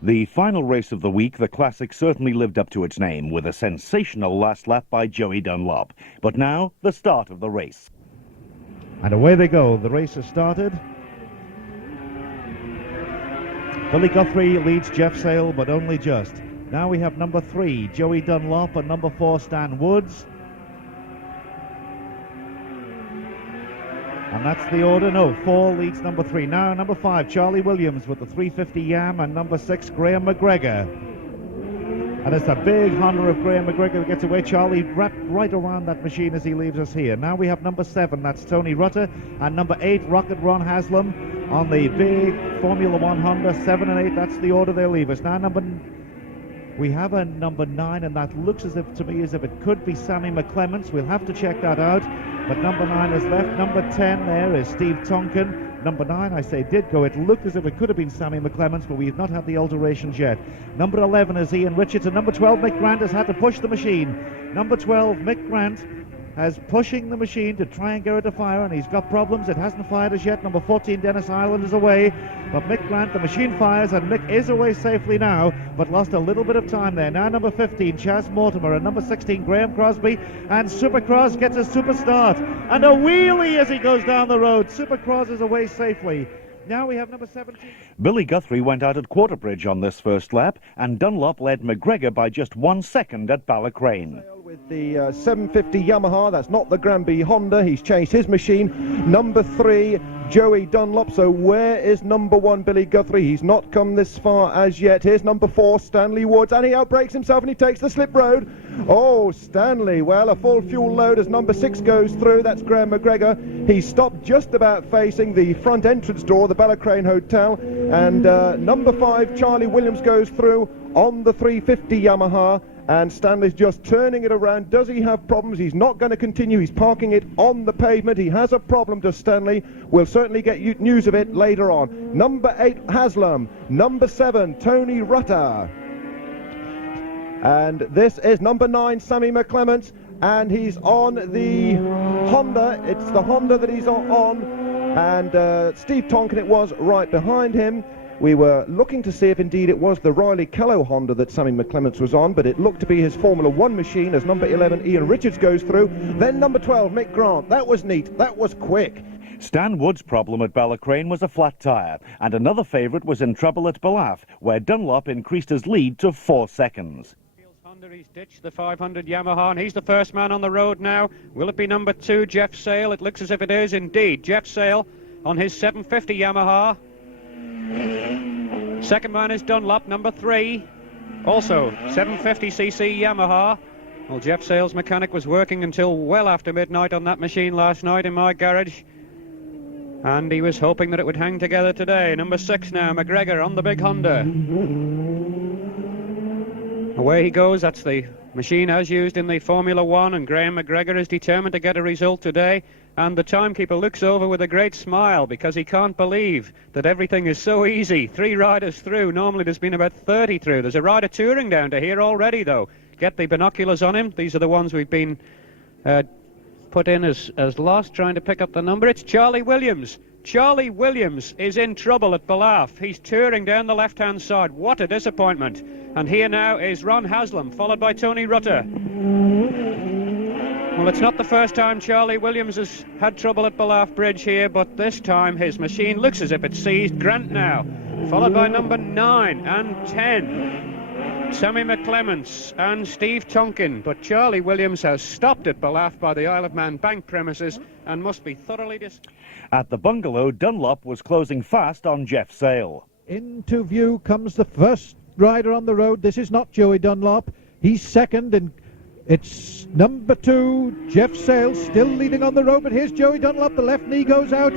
The final race of the week, the Classic, certainly lived up to its name with a sensational last lap by Joey Dunlop. But now, the start of the race. And away they go. The race has started. Billy Guthrie leads Jeff Sale, but only just. Now we have number 3, Joey Dunlop, and number 4, Stan Woods. And that's the order. No, 4 leads number 3. Now number 5, Charlie Williams with the 350 Yam, and number 6, Graham Mcgregor. And it's a big Honda of Graham Mcgregor that gets away. Charlie wrapped right around that machine as he leaves us here. Now we have number 7, that's Tony Rutter, and number 8, Rocket Ron Haslam on the big Formula One Honda. 7 and 8, that's the order they leave us. Now we have a number 9, and that looks as if, to me, as if it could be Sammy McClements. We'll have to check that out. But number 9 is left. Number 10 there is Steve Tonkin. Number 9, I say, did go. It looked as if it could have been Sammy McClements, but we have not had the alterations yet. Number 11 is Ian Richards, and number 12, Mick Grant, has had to push the machine. Number 12, Mick Grant, has pushing the machine to try and get it to fire, and he's got problems. It hasn't fired as yet. Number 14, Dennis Ireland, is away, but Mick Grant, the machine fires, and Mick is away safely now, but lost a little bit of time there. Now number 15, Chas Mortimer, and number 16, Graham Crosby, and Supercross gets a super start, and a wheelie as he goes down the road. Supercross is away safely. Now we have number 17. Billy Guthrie went out at Quarterbridge on this first lap, and Dunlop led Mcgregor by just 1 second at Ballacrane. With the 750 Yamaha, that's not the Granby Honda. He's changed his machine. Number 3, Joey Dunlop. So where is number 1, Billy Guthrie? He's not come this far as yet. Here's number 4, Stanley Woods, and he outbrakes himself and he takes the slip road. Oh, Stanley, well, a full fuel load as number 6 goes through. That's Graham Mcgregor. He stopped just about facing the front entrance door, the Ballacrane Hotel, and number 5, Charlie Williams, goes through on the 350 Yamaha. And Stanley's just turning it around. Does he have problems? He's not going to continue. He's parking it on the pavement. He has a problem, does Stanley. We'll certainly get news of it later on. Number 8, Haslam. Number 7, Tony Rutter. And this is number 9, Sammy McClements. And he's on the Honda. It's the Honda that he's on. And Steve Tonkin, it was, right behind him. We were looking to see if indeed it was the Riley Kello Honda that Sammy McClements was on, but it looked to be his Formula One machine as number 11, Ian Richards, goes through. Then number 12, Mick Grant. That was neat. That was quick. Stan Wood's problem at Ballacrane was a flat tyre, and another favourite was in trouble at Ballaugh, where Dunlop increased his lead to 4 seconds. Honda, he's ditched the 500 Yamaha, and he's the first man on the road now. Will it be number 2, Jeff Sale? It looks as if it is indeed. Jeff Sale on his 750 Yamaha. Second man is Dunlop, number 3, also 750cc Yamaha. Well, Jeff Sale's mechanic was working until well after midnight on that machine last night in my garage, and he was hoping that it would hang together today. Number 6 now, Mcgregor on the big Honda. Away he goes. That's the machine as used in the Formula One, and Graham Mcgregor is determined to get a result today. And the timekeeper looks over with a great smile because he can't believe that everything is so easy. 3 riders through. Normally there's been about 30 through. There's a rider touring down to here already, though. Get the binoculars on him. These are the ones we've been put in as lost, trying to pick up the number. It's Charlie Williams. Charlie Williams is in trouble at Ballaugh. He's touring down the left-hand side. What a disappointment. And here now is Ron Haslam, followed by Tony Rutter. Well, it's not the first time Charlie Williams has had trouble at Ballaugh Bridge here, but this time his machine looks as if it's seized. Grant now, followed by number 9 and 10. Sammy McClements and Steve Tonkin, but Charlie Williams has stopped at Ballaugh by the Isle of Man Bank premises and must be thoroughly At the bungalow, Dunlop was closing fast on Jeff Sale. Into view comes the first rider on the road. This is not Joey Dunlop. He's second, and it's number 2, Jeff Sale, still leading on the road, but here's Joey Dunlop. The left knee goes out,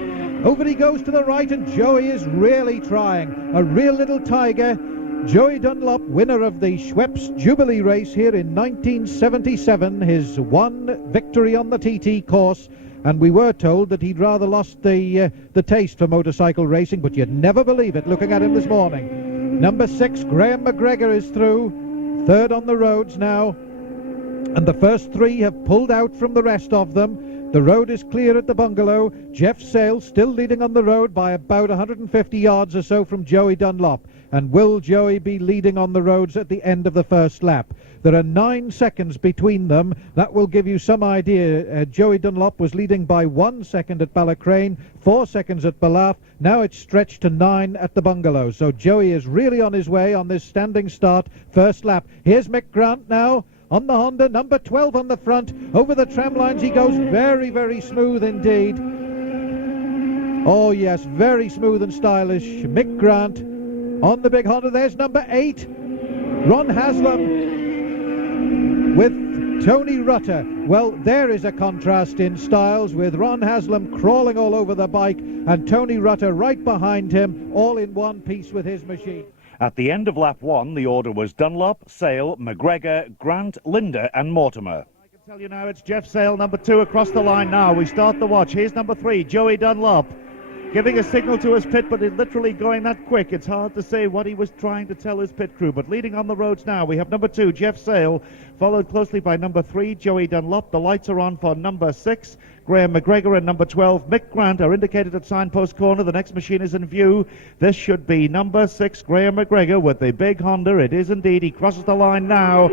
over he goes to the right, and Joey is really trying. A real little tiger. Joey Dunlop, winner of the Schweppes Jubilee race here in 1977, his 1 victory on the TT course, and we were told that he'd rather lost the taste for motorcycle racing, but you'd never believe it looking at him this morning. Number 6, Graham Mcgregor, is through, third on the roads now. and the first three have pulled out from the rest of them. The road is clear at the bungalow. Jeff Sale still leading on the road by about 150 yards or so from Joey Dunlop. And will Joey be leading on the roads at the end of the first lap? There are 9 seconds between them. That will give you some idea. Joey Dunlop was leading by 1 second at Ballacrane, 4 seconds at Ballaugh. Now it's stretched to 9 at the bungalow. So Joey is really on his way on this standing start first lap. Here's Mick Grant now on the Honda, number 12 on the front. Over the tram lines he goes, very, very smooth indeed. Oh yes, very smooth and stylish. Mick Grant on the big Honda. There's number 8, Ron Haslam with Tony Rutter. Well, there is a contrast in styles, with Ron Haslam crawling all over the bike and Tony Rutter right behind him, all in one piece with his machine. At the end of lap 1, the order was Dunlop, Sale, Mcgregor, Grant, Linder and Mortimer. I can tell you now it's Jeff Sale, number 2, across the line now. We start the watch. Here's number 3, Joey Dunlop, giving a signal to his pit, but literally going that quick. It's hard to say what he was trying to tell his pit crew, but leading on the roads now, we have number 2, Jeff Sale, followed closely by number 3, Joey Dunlop. The lights are on for number 6, Graham Mcgregor, and number 12, Mick Grant, are indicated at signpost corner. The next machine is in view. This should be number 6, Graham Mcgregor, with the big Honda. It is indeed. He crosses the line now.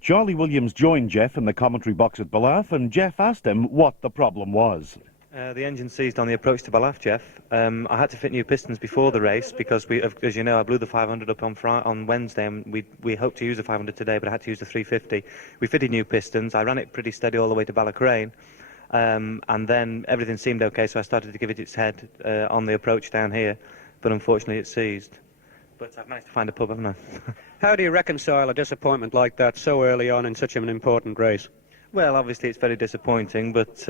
Charlie Williams joined Jeff in the commentary box at Ballaugh, and Jeff asked him what the problem was. The engine seized on the approach to Ballaugh, Jeff. I had to fit new pistons before the race because, as you know, I blew the 500 up on Wednesday, and we hoped to use the 500 today, but I had to use the 350. We fitted new pistons. I ran it pretty steady all the way to Ballacrane, and then everything seemed okay, so I started to give it its head on the approach down here, but unfortunately it seized. But I've managed to find a pub, haven't I? How do you reconcile a disappointment like that so early on in such an important race? Well, obviously it's very disappointing, but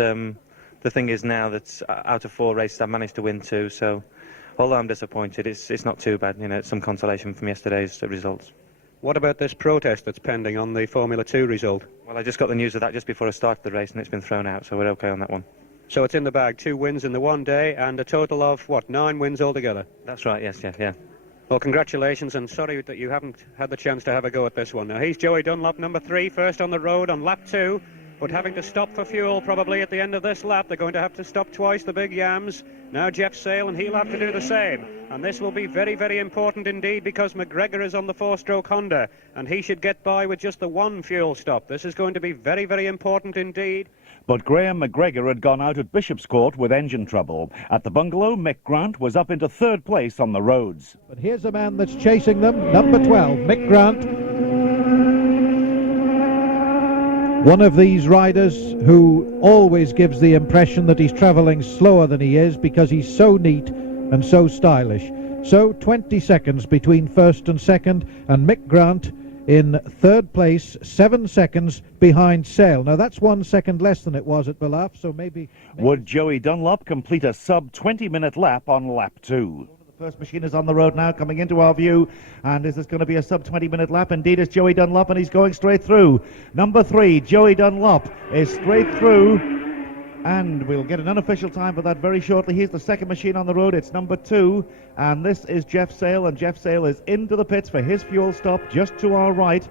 the thing is now that out of 4 races I've managed to win 2, so although I'm disappointed, it's not too bad. You know, it's some consolation from yesterday's results. What about this protest that's pending on the Formula 2 result? Well, I just got the news of that just before I started the race, and it's been thrown out, so we're okay on that one. So it's in the bag, 2 wins in the one day, and a total of, what, 9 wins altogether? That's right, yes, yeah. Well, congratulations, and sorry that you haven't had the chance to have a go at this one. Now, he's Joey Dunlop, number 3, first on the road on lap 2. But having to stop for fuel probably at the end of this lap. They're going to have to stop twice, the big yams. Now Jeff Sale, and he'll have to do the same. And this will be very, very important indeed, because Mcgregor is on the 4-stroke Honda, and he should get by with just the 1 fuel stop. This is going to be very, very important indeed. But Graham Mcgregor had gone out at Bishop's Court with engine trouble. At the bungalow, Mick Grant was up into 3rd place on the roads. But here's a man that's chasing them, number 12, Mick Grant. One of these riders who always gives the impression that he's travelling slower than he is, because he's so neat and so stylish. So 20 seconds between first and second, and Mick Grant in 3rd place, 7 seconds behind Sale. Now that's 1 second less than it was at Ballaugh, so maybe... Would Joey Dunlop complete a sub-20-minute lap on lap 2? First machine is on the road now, coming into our view, and is this going to be a sub-20-minute lap? Indeed, it's Joey Dunlop, and he's going straight through. Number 3, Joey Dunlop, is straight through, and we'll get an unofficial time for that very shortly. Here's the second machine on the road. It's number 2, and this is Jeff Sale, and Jeff Sale is into the pits for his fuel stop just to our right.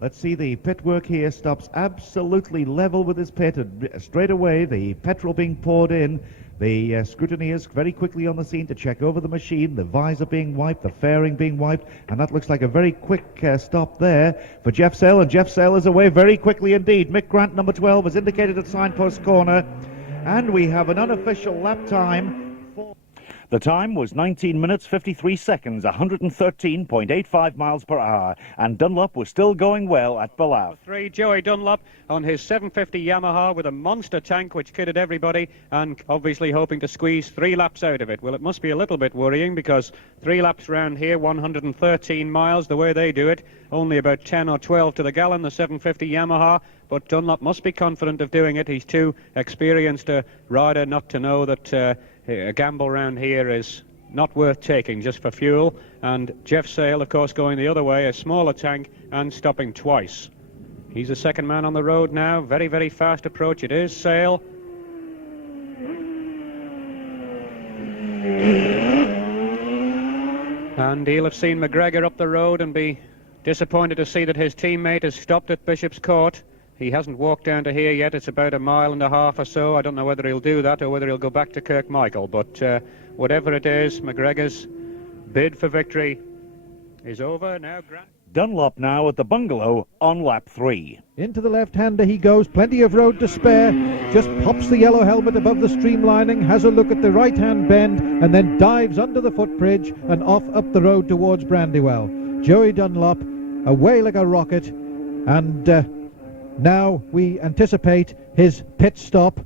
Let's see, the pit work here stops absolutely level with his pit, and straight away the petrol being poured in. The scrutineers very quickly on the scene to check over the machine, the visor being wiped, the fairing being wiped, and that looks like a very quick stop there for Jeff Sale, and Jeff Sale is away very quickly indeed. Mick Grant, number 12, is indicated at signpost corner, and we have an unofficial lap time. The time was 19 minutes 53 seconds, 113.85 miles per hour, and Dunlop was still going well at Ballaugh. 3, Joey Dunlop on his 750 Yamaha with a monster tank which kidded everybody, and obviously hoping to squeeze 3 laps out of it. Well, it must be a little bit worrying, because 3 laps round here, 113 miles the way they do it, only about 10 or 12 to the gallon, the 750 Yamaha. But Dunlop must be confident of doing it. He's too experienced a rider not to know that a gamble round here is not worth taking just for fuel. And Jeff Sale, of course, going the other way, a smaller tank and stopping twice. He's the second man on the road now. Very, very fast approach. It is Sale. And he'll have seen Mcgregor up the road and be Disappointed to see that his teammate has stopped at Bishop's Court. He hasn't walked down to here yet. It's about 1.5 miles or so. I don't know whether he'll do that or whether he'll go back to Kirkmichael. But whatever it is, McGregor's bid for victory is over now. Dunlop now at the bungalow on lap 3. Into the left-hander he goes, plenty of road to spare, just pops the yellow helmet above the streamlining, has a look at the right-hand bend, and then dives under the footbridge and off up the road towards Brandywell. Joey Dunlop away like a rocket, and now we anticipate his pit stop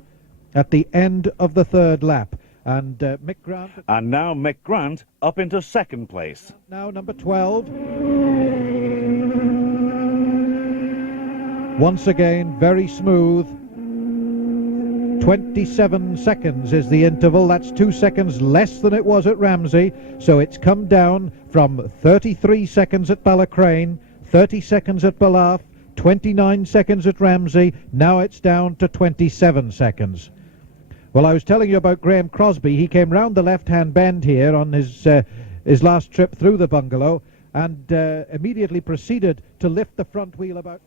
at the end of the 3rd lap. And Mick Grant. And now Mick Grant up into 2nd place. Now number 12. Once again, very smooth. 27 seconds is the interval. That's 2 seconds less than it was at Ramsey. So it's come down from 33 seconds at Ballacrane, 30 seconds at Ballaugh, 29 seconds at Ramsey. Now it's down to 27 seconds. Well, I was telling you about Graham Crosby. He came round the left-hand bend here on his last trip through the bungalow and immediately proceeded to lift the front wheel about.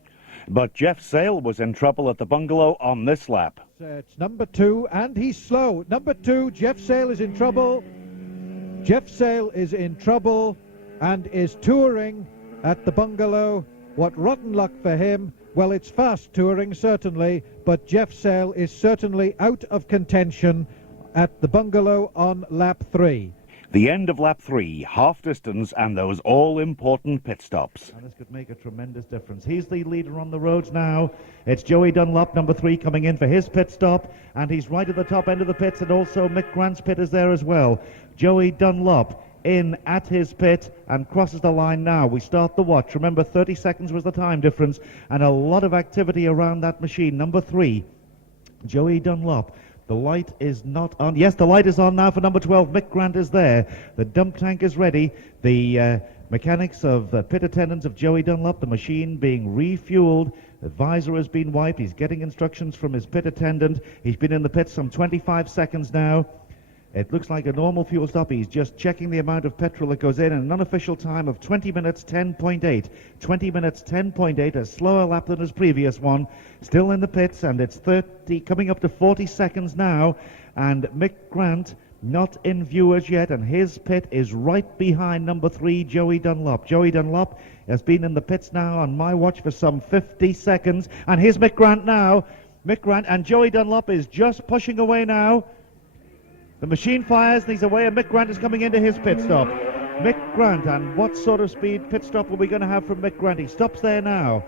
But Jeff Sale was in trouble at the bungalow on this lap. It's number 2, and he's slow. Number 2, Jeff Sale is in trouble. Jeff Sale is in trouble and is touring at the bungalow. What rotten luck for him. Well, it's fast touring, certainly, but Jeff Sale is certainly out of contention at the bungalow on lap 3. The end of lap 3, half distance, and those all-important pit stops. And this could make a tremendous difference. He's the leader on the roads now. It's Joey Dunlop, number 3, coming in for his pit stop, and he's right at the top end of the pits, and also Mick Grant's pit is there as well. Joey Dunlop in at his pit and crosses the line now. We start the watch. Remember, 30 seconds was the time difference, and a lot of activity around that machine. Number 3, Joey Dunlop. The light is not on. Yes, the light is on now for number 12. Mick Grant is there. The dump tank is ready. The mechanics of pit attendants of Joey Dunlop, the machine being refueled. The visor has been wiped. He's getting instructions from his pit attendant. He's been in the pit some 25 seconds now. It looks like a normal fuel stop. He's just checking the amount of petrol that goes in, and an unofficial time of 20 minutes 10.8. 20 minutes 10.8, a slower lap than his previous one. Still in the pits, and it's 30, coming up to 40 seconds now. And Mick Grant not in view as yet, and his pit is right behind number 3, Joey Dunlop. Joey Dunlop has been in the pits now on my watch for some 50 seconds, and here's Mick Grant now. Mick Grant, and Joey Dunlop is just pushing away now. The machine fires, and he's away, and Mick Grant is coming into his pit stop. Mick Grant, and what sort of speed pit stop are we going to have from Mick Grant? He stops there now.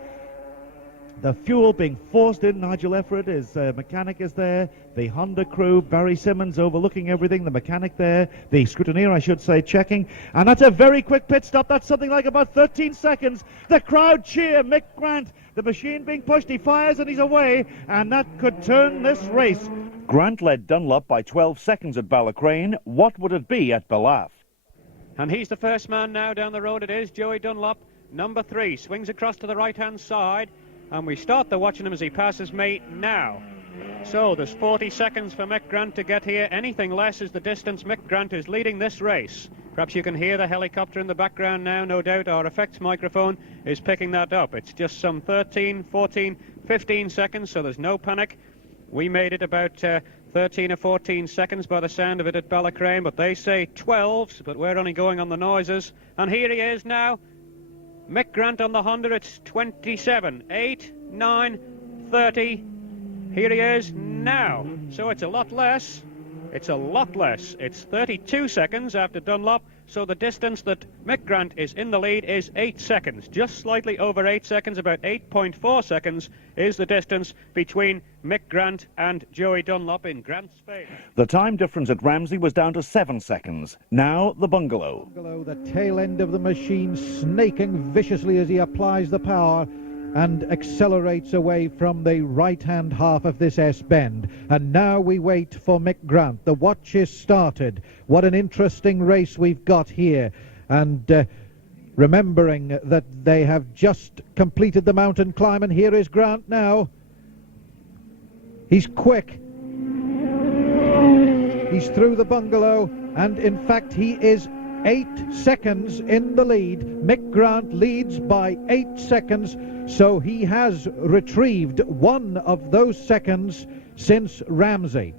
The fuel being forced in. Nigel Everett, his mechanic, is there. The Honda crew, Barry Simmons overlooking everything. The mechanic there, the scrutineer, I should say, checking. And that's a very quick pit stop. That's something like about 13 seconds. The crowd cheer. Mick Grant, the machine being pushed. He fires and he's away. And that could turn this race. Grant led Dunlop by 12 seconds at Ballacrane. What would it be at Ballaugh? And he's the first man now down the road. It is Joey Dunlop, number 3. Swings across to the right-hand side. And we start the watching him as he passes me now. So there's 40 seconds for Mick Grant to get here. Anything less is the distance Mick Grant is leading this race. Perhaps you can hear the helicopter in the background now, no doubt. Our effects microphone is picking that up. It's just some 13, 14, 15 seconds, so there's no panic. We made it about 13 or 14 seconds by the sound of it at Ballacrane, but they say 12, but we're only going on the noises. And here he is now. Mick Grant on the Honda, it's 27, 8, 9, 30. Here he is now. So it's a lot less. It's a lot less. It's 32 seconds after Dunlop. So the distance that Mick Grant is in the lead is 8 seconds. Just slightly over 8 seconds, about 8.4 seconds is the distance between Mick Grant and Joey Dunlop in Grant's favour. The time difference at Ramsey was down to 7 seconds. Now the bungalow. The tail end of the machine snaking viciously as he applies the power and accelerates away from the right-hand half of this S-bend. And now we wait for Mick Grant. The watch is started. What an interesting race we've got here. And remembering that they have just completed the mountain climb, and here is Grant now. He's quick. He's through the bungalow, and in fact he is 8 seconds in the lead. Mick Grant leads by 8 seconds, so he has retrieved one of those seconds since Ramsey.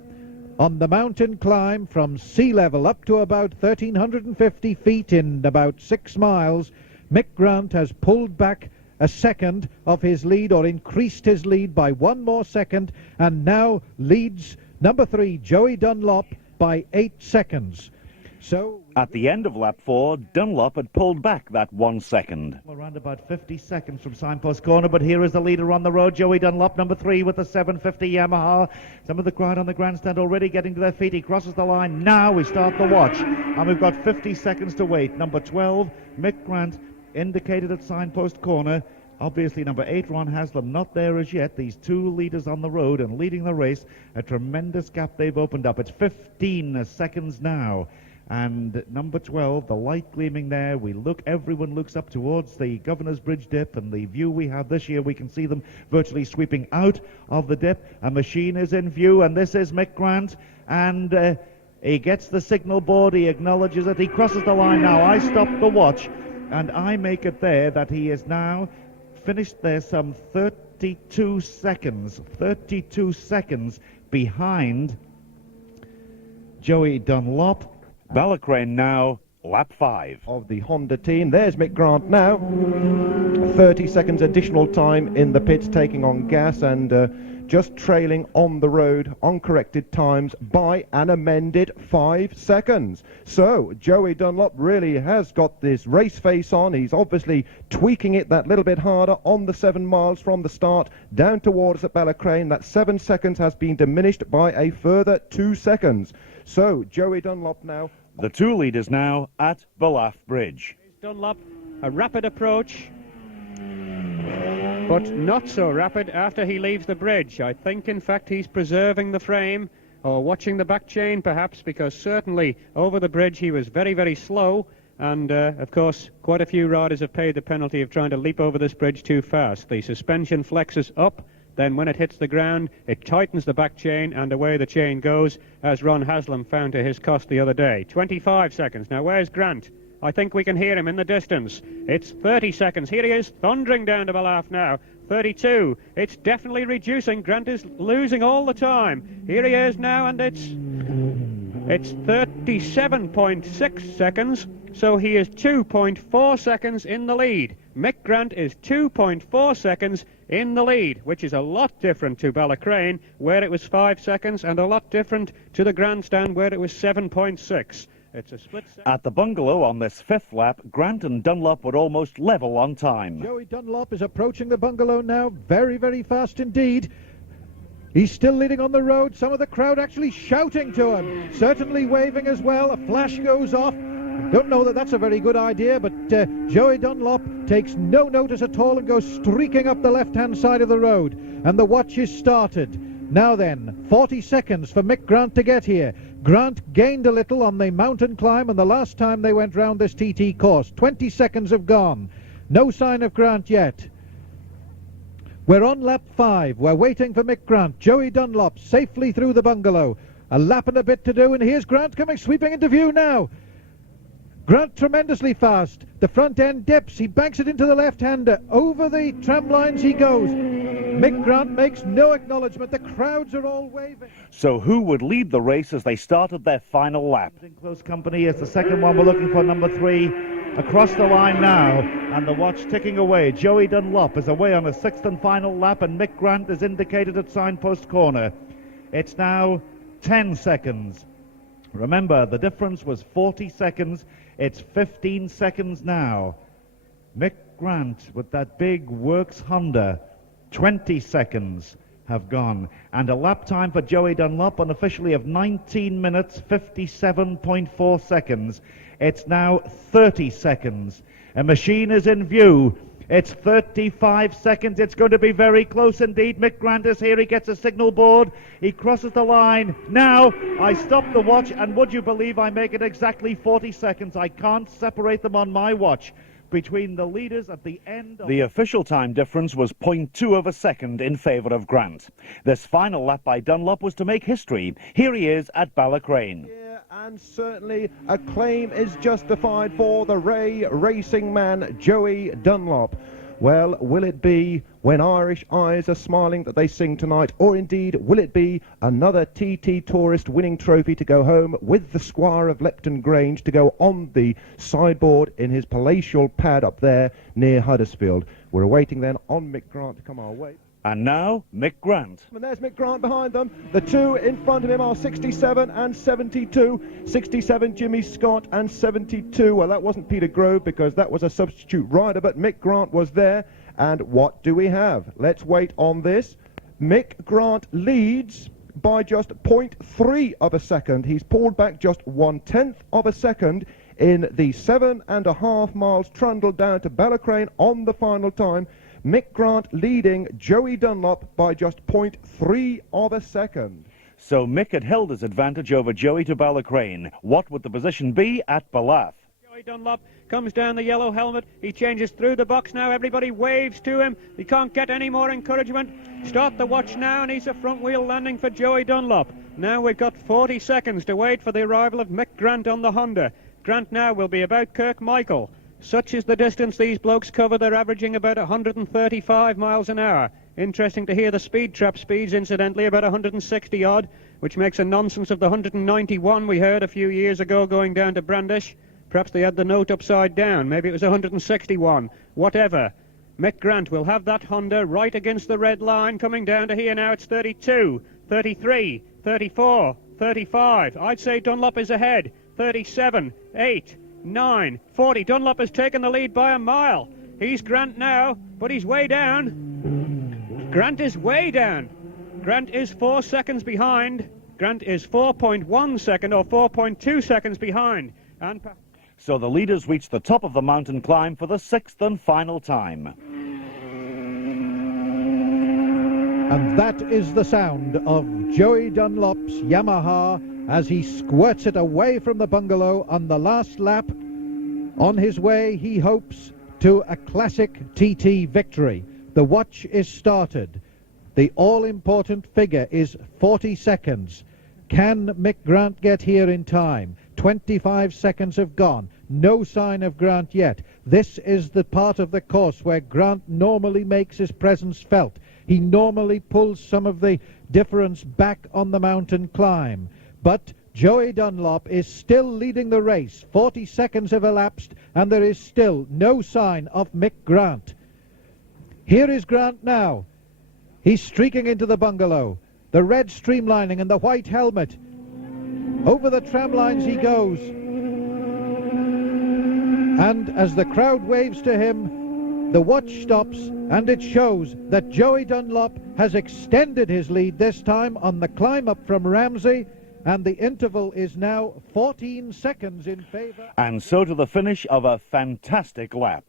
On the mountain climb from sea level up to about 1,350 feet in about 6 miles, Mick Grant has pulled back a second of his lead, or increased his lead by 1 more second, and now leads number 3, Joey Dunlop, by 8 seconds. So at the end of lap 4, Dunlop had pulled back that 1 second. Around about 50 seconds from signpost corner, but here is the leader on the road, Joey Dunlop, number 3 with the 750 Yamaha. Some of the crowd on the grandstand already getting to their feet. He crosses the line. Now we start the watch, and we've got 50 seconds to wait. Number 12, Mick Grant, indicated at signpost corner. Obviously, number 8, Ron Haslam, not there as yet. These two leaders on the road and leading the race. A tremendous gap they've opened up. It's 15 seconds now. And number 12, the light gleaming there. Everyone looks up towards the Governor's Bridge dip, and the view we have this year, we can see them virtually sweeping out of the dip. A machine is in view, and this is Mick Grant. And he gets the signal board. He acknowledges it. He crosses the line now. I stop the watch, and I make it there that he is now finished there some 32 seconds behind Joey Dunlop. Ballycrane now, lap 5. Of the Honda team. There's Mick Grant now. 30 seconds additional time in the pits, taking on gas, and just trailing on the road on corrected times by an amended 5 seconds. So Joey Dunlop really has got this race face on. He's obviously tweaking it that little bit harder on the 7 miles from the start down towards at Ballycrane. That 7 seconds has been diminished by a further 2 seconds. So Joey Dunlop now. The two leaders now at Ballaugh Bridge. Dunlop, a rapid approach, but not so rapid after he leaves the bridge. I think, in fact, he's preserving the frame, or watching the back chain, perhaps, because certainly over the bridge he was very, very slow. And, of course, quite a few riders have paid the penalty of trying to leap over this bridge too fast. The suspension flexes up. Then when it hits the ground, it tightens the back chain, and away the chain goes, as Ron Haslam found to his cost the other day. 25 seconds. Now, where's Grant? I think we can hear him in the distance. It's 30 seconds. Here he is, thundering down to Ballaugh now. 32. It's definitely reducing. Grant is losing all the time. Here he is now, and it's 37.6 seconds. So he is 2.4 seconds in the lead. Mick Grant is 2.4 seconds in the lead, which is a lot different to Ballycrane, where it was 5 seconds, and a lot different to the grandstand, where it was 7.6. It's a split second. At the bungalow on this 5th lap, Grant and Dunlop were almost level on time. Joey Dunlop is approaching the bungalow now, very, very fast indeed. He's still leading on the road. Some of the crowd actually shouting to him, certainly waving as well. A flash goes off. Don't know that that's a very good idea, but Joey Dunlop takes no notice at all and goes streaking up the left-hand side of the road. And the watch is started. Now then, 40 seconds for Mick Grant to get here. Grant gained a little on the mountain climb, and the last time they went round this TT course. 20 seconds have gone. No sign of Grant yet. We're on lap 5. We're waiting for Mick Grant. Joey Dunlop safely through the bungalow. A lap and a bit to do, and here's Grant coming sweeping into view now. Grant tremendously fast. The front end dips. He banks it into the left-hander. Over the tram lines he goes. Mick Grant makes no acknowledgement. The crowds are all waving. So who would lead the race as they started their final lap? In close company is the second one. We're looking for number 3. Across the line now, and the watch ticking away. Joey Dunlop is away on a 6th and final lap, and Mick Grant is indicated at signpost corner. It's now 10 seconds. Remember, the difference was 40 seconds. It's 15 seconds now. Mick Grant with that big Works Honda. 20 seconds have gone. And a lap time for Joey Dunlop unofficially of 19 minutes, 57.4 seconds. It's now 30 seconds. A machine is in view. It's 35 seconds. It's going to be very close indeed. Mick Grant is here. He gets a signal board. He crosses the line. Now, I stop the watch, and would you believe I make it exactly 40 seconds? I can't separate them on my watch between the leaders at the end of... The official time difference was 0.2 of a second in favour of Grant. This final lap by Dunlop was to make history. Here he is at Ballycrane. And certainly a claim is justified for the Ray racing man, Joey Dunlop. Well, will it be When Irish Eyes Are Smiling that they sing tonight, or indeed will it be another TT Tourist winning trophy to go home with the Squire of Lepton Grange to go on the sideboard in his palatial pad up there near Huddersfield? We're awaiting then on Mick Grant to come our way. And now, Mick Grant. And there's Mick Grant behind them. The two in front of him are 67 and 72. 67 Jimmy Scott and 72. Well, that wasn't Peter Grove because that was a substitute rider, but Mick Grant was there. And what do we have? Let's wait on this. Mick Grant leads by just 0.3 of a second. He's pulled back just 1/10 of a second in the 7.5 miles trundle down to Ballacrane on the final time. Mick Grant leading Joey Dunlop by just 0.3 of a second. So Mick had held his advantage over Joey to Ballacrane. What would the position be at Ballaugh? Joey Dunlop comes down the yellow helmet. He changes through the box now. Everybody waves to him. He can't get any more encouragement. Start the watch now, and he's a front wheel landing for Joey Dunlop. Now we've got 40 seconds to wait for the arrival of Mick Grant on the Honda. Grant now will be about Kirkmichael. Such is the distance these blokes cover. They're averaging about 135 miles an hour. Interesting to hear the speed trap speeds, incidentally, about 160 odd, which makes a nonsense of the 191 we heard a few years ago going down to Brandish. Perhaps they had the note upside down. Maybe it was 161. Whatever. Mick Grant will have that Honda right against the red line. Coming down to here now, it's 32, 33, 34, 35. I'd say Dunlop is ahead. 37, 8, 9, 40. Dunlop has taken the lead by a mile. He's Grant now, but he's way down. Grant is way down. Grant is 4 seconds behind. Grant is 4.1 second or 4.2 seconds behind. And so the leaders reach the top of the mountain climb for the 6th and final time. And that is the sound of Joey Dunlop's Yamaha as he squirts it away from the bungalow on the last lap. On his way, he hopes, to a classic TT victory. The watch is started. The all-important figure is 40 seconds. Can Mick Grant get here in time? 25 seconds have gone. No sign of Grant yet. This is the part of the course where Grant normally makes his presence felt. He normally pulls some of the difference back on the mountain climb. But Joey Dunlop is still leading the race. 40 seconds have elapsed, and there is still no sign of Mick Grant. Here is Grant now. He's streaking into the bungalow. The red streamlining and the white helmet. Over the tram lines he goes. And as the crowd waves to him, the watch stops, and it shows that Joey Dunlop has extended his lead this time on the climb up from Ramsey. And the interval is now 14 seconds in favour. And so to the finish of a fantastic lap.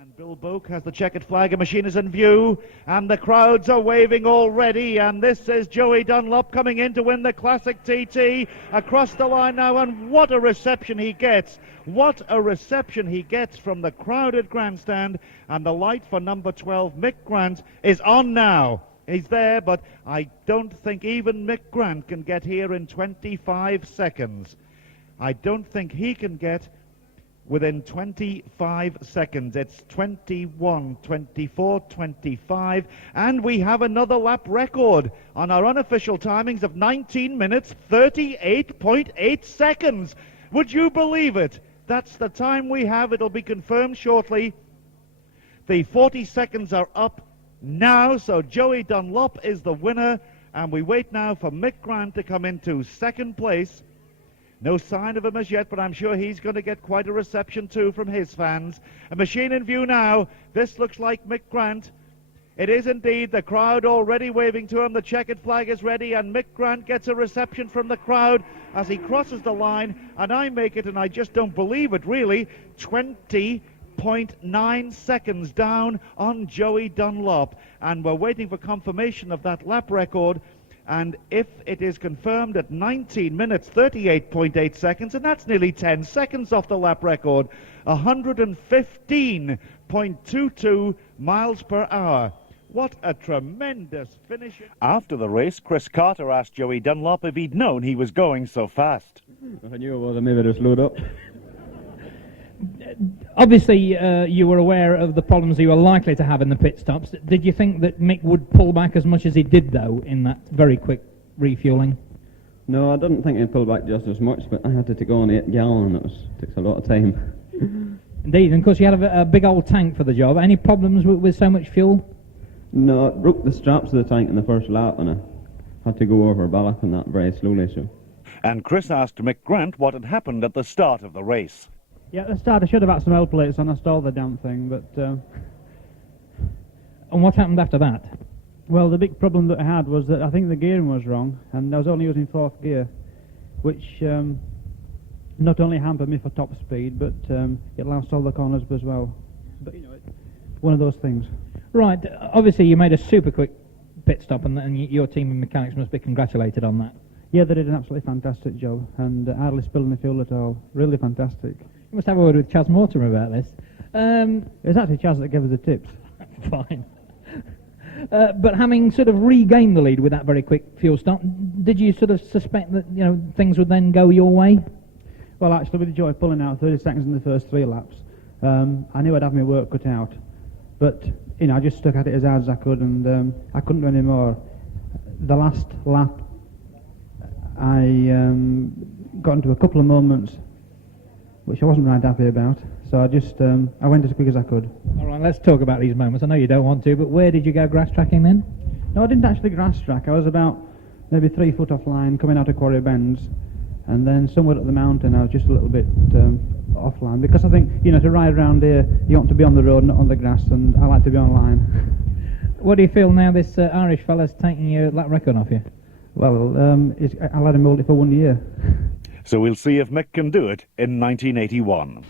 And Bill Boak has the checkered flag. A machine is in view, and the crowds are waving already. And this is Joey Dunlop coming in to win the Classic TT across the line now. And what a reception he gets. What a reception he gets from the crowded grandstand. And the light for number 12, Mick Grant, is on now. He's there, but I don't think even Mick Grant can get here in 25 seconds. I don't think he can get within 25 seconds. It's 21, 24, 25, and we have another lap record on our unofficial timings of 19 minutes, 38.8 seconds. Would you believe it? That's the time we have. It'll be confirmed shortly. The 40 seconds are up now, so Joey Dunlop is the winner, and we wait now for Mick Grant to come into second place. No sign of him as yet, but I'm sure he's going to get quite a reception too from his fans. A machine in view now. This looks like Mick Grant. It is indeed. The crowd already waving to him. The checkered flag is ready, and Mick Grant gets a reception from the crowd as he crosses the line, and I make it, and I just don't believe it really, 20.9 seconds down on Joey Dunlop, and we're waiting for confirmation of that lap record. And if it is confirmed at 19 minutes 38.8 seconds, and that's nearly 10 seconds off the lap record, 115.22 miles per hour. What a tremendous finish. After the race, Chris Carter asked Joey Dunlop if he'd known he was going so fast. If I knew it was, I maybe just load up. Obviously, you were aware of the problems you were likely to have in the pit stops. Did you think that Mick would pull back as much as he did, though, in that very quick refuelling? No, I didn't think he'd pull back just as much, but I had to take on 8 gallon, and it took a lot of time. Indeed, and of course you had a big old tank for the job. Any problems with so much fuel? No, it broke the straps of the tank in the first lap, and I had to go over Balloch and that very slowly, so... And Chris asked Mick Grant what had happened at the start of the race. Yeah, at the start I should have had some L plates on, I stalled the damn thing, but... And what happened after that? Well, the big problem that I had was that I think the gearing was wrong, and I was only using 4th gear, which not only hampered me for top speed, but it lost all the corners as well. But, you know, it's one of those things. Right, obviously you made a super quick pit stop, and your team of mechanics must be congratulated on that. Yeah, they did an absolutely fantastic job, and hardly spilling the fuel at all. Really fantastic. You must have a word with Chaz Mortimer about this. It's actually Chaz that gave us the tips. Fine. But having sort of regained the lead with that very quick fuel stop, did you sort of suspect that, you know, things would then go your way? Well, actually, with Joy pulling out 30 seconds in the first 3 laps, I knew I'd have my work cut out. But, you know, I just stuck at it as hard as I could, and I couldn't do any more. The last lap, I got into a couple of moments which I wasn't right happy about, so I just I went as quick as I could. All right, let's talk about these moments. I know you don't want to, but where did you go grass tracking then? No, I didn't actually grass track. I was about maybe 3 foot off line coming out of Quarry Bends, and then somewhere at the mountain I was just a little bit offline, because I think, you know, to ride around here you want to be on the road, not on the grass, and I like to be on line. What do you feel now this Irish fella's taking your lap record off you? Well, I let him hold it for 1 year. So we'll see if Mick can do it in 1981.